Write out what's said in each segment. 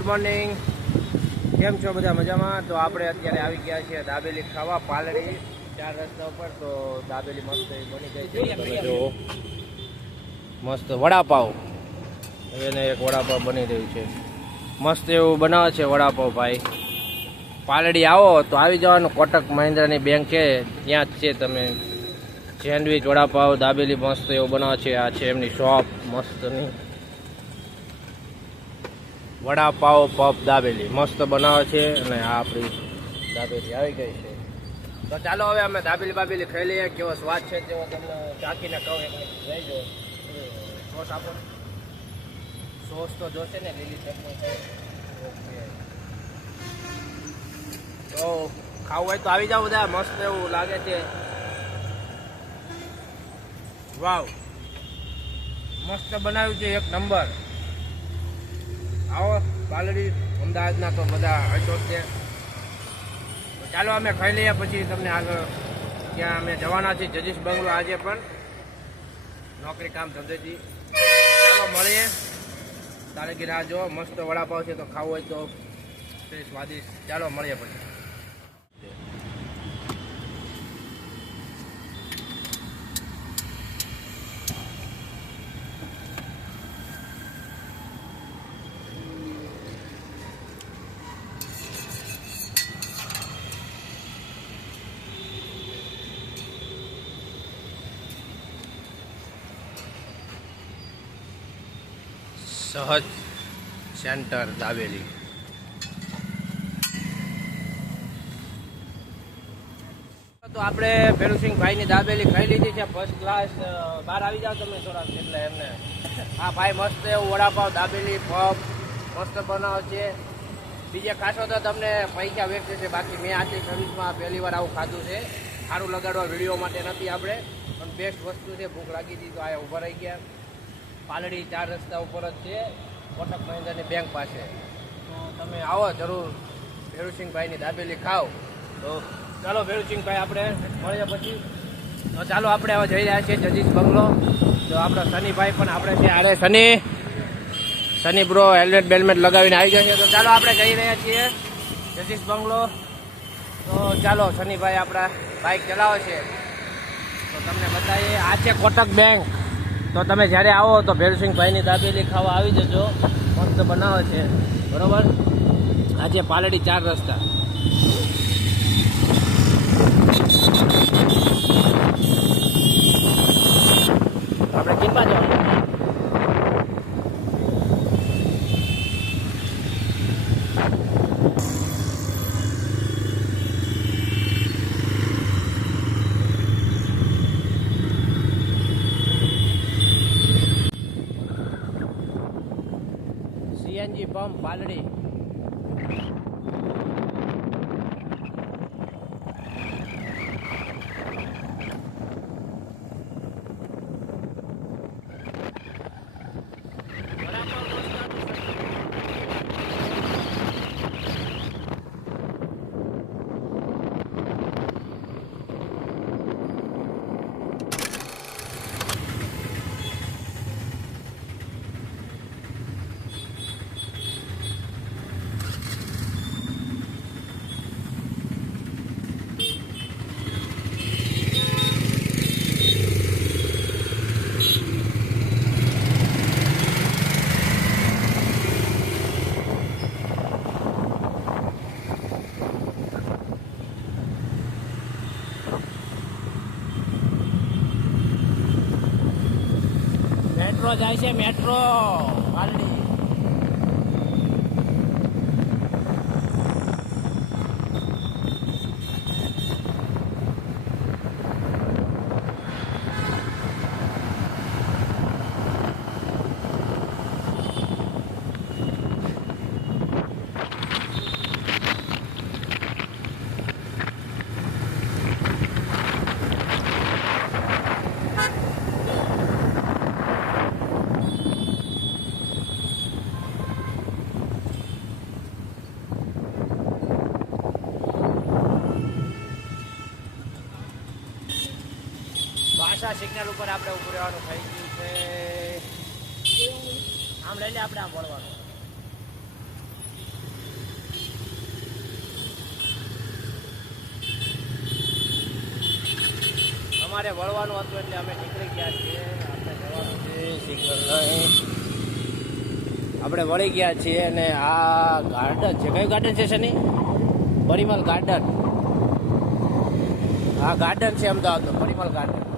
Good morning. કેમ છો બધા મજામાં? તો આપણે અત્યારે આવી ગયા છીએ દાબેલી ખાવા પાલડી. ચાર રસ્તા ઉપર તો દાબેલી મસ્ત બની ગઈ છે. મસ્ત વડાપાવ. એને એક વડાપાવ બની રહ્યું છે. મસ્ત એવું બનાવે છે વડાપાવ ભાઈ. પાલડી આવો, તો આવી જવાનું. કોટક મહિન્દ્રાની બેંક ત્યાં જ છે તમે. સેન્ડવિચ, વડાપાવ, દાબેલી મસ્ત એવું બનાવે છે. આ છે એમની શોપ. મસ્તની. વડાપાવ પપ દાબેલી. મસ્ત બનાવે છે અને આ આપણી દાબેલી આવી ગઈ છે. તો ચાલો હવે અમે દાબેલી બાબેલી ખાઈ લઈએ. કેવો સ્વાદ છે તેવો તમને ચાખીને કહું લઈ જાઓ સોસ આપો. સોસ તો જોશે ને લીલી ચટણી છે. ઓકે. તો ખાવું હોય તો આવી જાઓ બધા. મસ્ત એવું લાગે છે. વાવ. મસ્ત બનાવ્યું છે એક નંબર. આવો, બાલડી, અમદાવાદના તો બધા હશો છે. ચાલો, અમે ખાઈ લઈએ પછી તમને આગળ ત્યાં અમે જવાના છીએ જજીશ બંગલો આજે પણ. નોકરી કામ ધંધેથી ચાલો, મળીએ. તારે રાહ જો મસ્ત વડાપાવ છે, તો ખાવું હોય તે સ્વાદિષ્ટ. ચાલો, મળીએ પછી. સહજ સેન્ટર દાબેલી. તો આપણે ભેરુસિંહભાઈની દાબેલી ખાઈ લીધી છે. ફર્સ્ટ ક્લાસ બહાર આવી જાઓ તમે થોડાક, એટલે એમને. હા, ભાઈ મસ્ત એવું વડાપાવ, દાબેલી પપ મસ્ત બનાવો છે. બીજે ખાશો તો તમને પૈસા વેચશે છે. બાકી મેં આજની સર્વિસમાં પહેલી વાર આવું ખાધું છે. સારું લગાડવા વીડિયો માટે નથી આપણે. પણ બેસ્ટ વસ્તુ છે, ભૂખ લાગી હતી તો આ ઊભા રહી ગયા. પાલડી ચાર રસ્તા ઉપર જ છે, કોટક મહિન્દ્રાની બેંક પાસે. તો તમે આવો, જરૂર. ભેરુસિંહભાઈની દાબેલી ખાઓ. તો ચાલો ભેરુસિંહભાઈ, આપણે મળ્યા પછી. તો ચાલો, આપણે હવે જઈ રહ્યા છીએ જજીશ બંગલો. તો આપણા શનિભાઈ પણ આપણે છે. આરે શનિ. શનિ બ્રો હેલ્મેટ બેલ્મેટ લગાવીને આવી ગયા છે. તો ચાલો, આપણે જઈ રહ્યા છીએ જજીશ બંગલો. તો ચાલો, શનિભાઈ આપણા બાઇક ચલાવે છે. તો તમને બતાવીએ, આ છે કોટક બેંક. તો તમે જ્યારે આવો તો ભેરસિંહભાઈની દાબેલી ખાવા આવી જજો. મસ્ત બનાવે છે. બરાબર? આજે પાલડી ચાર રસ્તા. આપણે કિંમા જવાનું. સીએનજી પંપ પાલડી જાય છે મેટ્રો ઢસા સિગ્નલ ઉપર આપણે ઊભું રહેવાનું થઈ ગયું છે. આમ લઈને આપણે આમ વળવાનું. અમારે વળવાનું હતું એટલે અમે નીકળી ગયા છીએ. આપણે જવાનું છે સિગ્નલ નહીં આપણે વળી ગયા છીએ અને આ ગાર્ડન છે. કયું ગાર્ડન છે શની? પરિમલ ગાર્ડન આ ગાર્ડન છે અમદાવાદનું, પરિમલ ગાર્ડન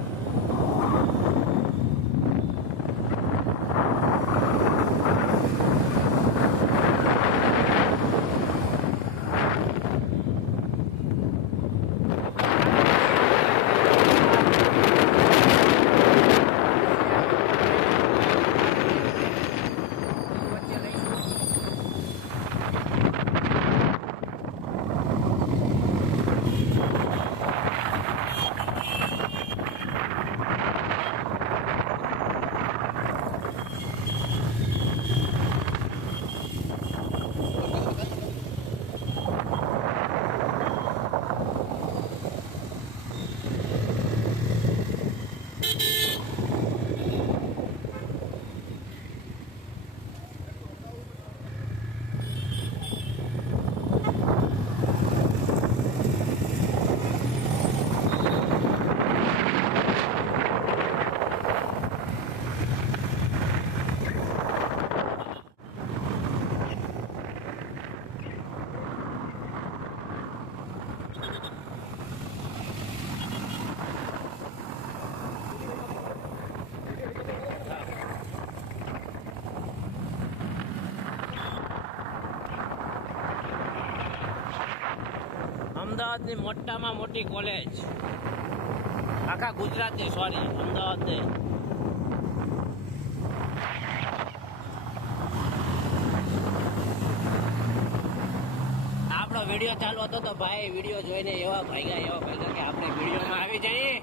અમદાવાદની મોટામાં મોટી કોલેજ આખા ગુજરાતની સોરી અમદાવાદની. આપણો વીડિયો ચાલુ હતો તો ભાઈ વીડિયો જોઈને એવા ભાગ્યા એવા ભાગ્યા કે આપણે વિડીયોમાં આવી જઈએ.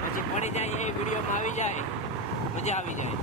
પછી પડી જાય એ વિડીયોમાં આવી જાય. મજા આવી જાય.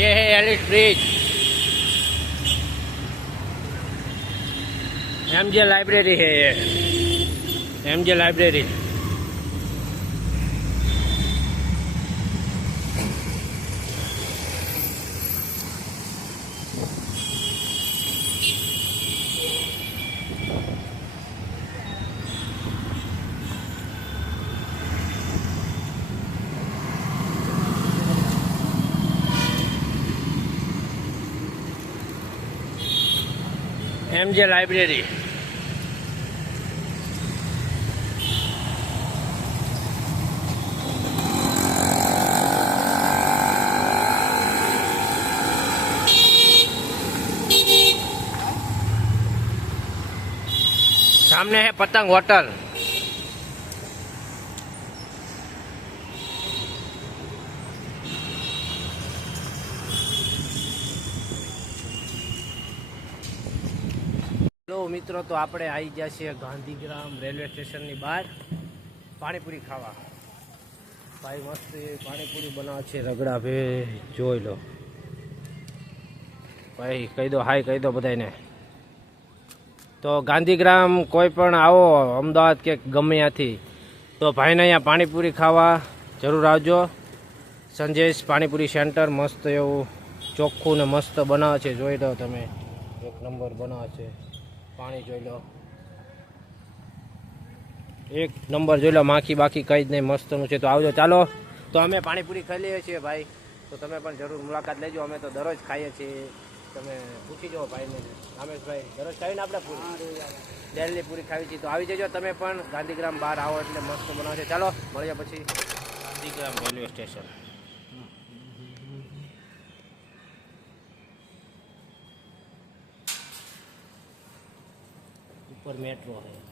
ये है elite bridge M J library है ये. M J library M J library सामने है पतंग होटल। મિત્રો, તો આપણે આવી ગયા છીએ ગાંધીગ્રામ રેલવે સ્ટેશનની બહાર પાણીપુરી ખાવા. ભાઈ મસ્ત પાણીપુરી બનાવે છે, રગડા ભાઈ જોઈ લો. ભાઈ, કહી દો, હાય, કહી દો બધાને તો ગાંધીગ્રામ કોઈ પણ આવો, અમદાવાદ કે ગમે ત્યાંથી, તો ભાઈને અહીંયા પાણીપુરી ખાવા જરૂર આવજો. સંજેશ પાણીપુરી સેન્ટર, મસ્ત એવું ચોખ્ખું ને મસ્ત બનાવે છે, જોઈ લો તમે. એક નંબર બનાવે છે. પાણી જોઈ લો. એક નંબર જોઈ લો, માખી બાકી કંઈ જ નહીં, મસ્તનું છે. તો આવજો, ચાલો. તો અમે પાણીપુરી ખાઈ લઈએ છીએ, ભાઈ. તો તમે પણ જરૂર મુલાકાત લેજો. અમે તો દરરોજ ખાઈએ છીએ. તમે પૂછી જુઓ ભાઈને. રામેશભાઈ, દરરોજ ખાવીને આપણે પૂરી? ડેલી પૂરી ખાવી છીએ તો આવી જજો તમે પણ. ગાંધીગ્રામ બહાર આવો એટલે મસ્ત બનાવશે ચાલો, મળીએ પછી. Gandhigram railway station. ઉપર મેટ્રો છે